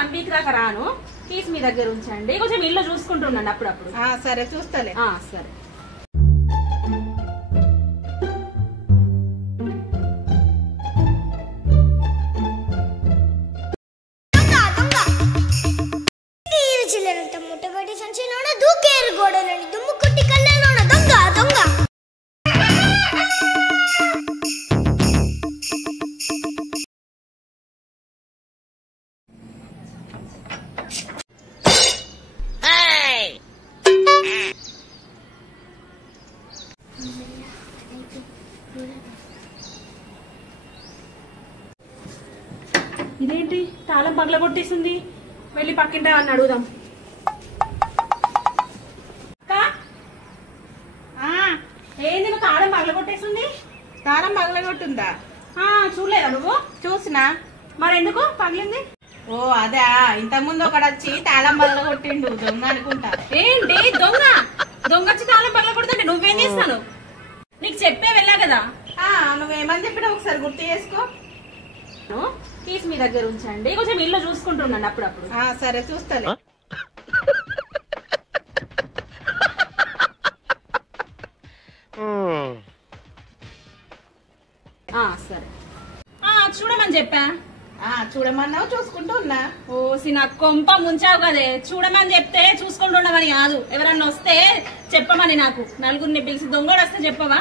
1 week దాకా రాను. Keys మీ దగ్గర ఉంచండి, కొంచెం ఇల్లు చూసుకుంటుండండి అప్పుడప్పుడు. సరే చూస్తాలే. సరే. ముట్టబడి సంచిలోన దూకేరు గోడలని దుమ్ము కొట్టి కళ్ళలోన దొంగ దొంగ. ఇదేంటి తాళం పగల కొట్టేసింది? వెళ్ళి పక్కింటా అని అడుగుదాం. ఏంది నువ్వు తాళం పగల కొట్టేసింది? తాళం పగలగొట్టుందా? చూడలేదా నువ్వు? చూసినా. మరెందుకు పగిలింది? ఓ అదే, ఇంతకు ముందు ఒకడు వచ్చి తాళం పగలగొట్టిండు, దొంగ అనుకుంటా. ఏంటి దొంగ? దొంగ వచ్చి తాళం పగల కొడుతుంటే నువ్వేం చేస్తాను? నీకు చెప్పే వెళ్ళా కదా. నువ్వేమని చెప్పినా ఒకసారి గుర్తు చేసుకో. కీస్ మీ దగ్గర ఉంచండి, కొంచెం ఇల్లు చూసుకుంటుండండి అప్పుడప్పుడు. సరే చూస్తాలే. సరే. చూడమని చెప్పా. చూడమన్నావు, చూసుకుంటూ ఉన్నా. నా కొంప ముంచావు కదే. చూడమని చెప్తే చూసుకుంటుండమని కాదు, ఎవరన్నా వస్తే చెప్పమని. నాకు నలుగురిని పిలిచి దొంగడు వస్తే చెప్పవా?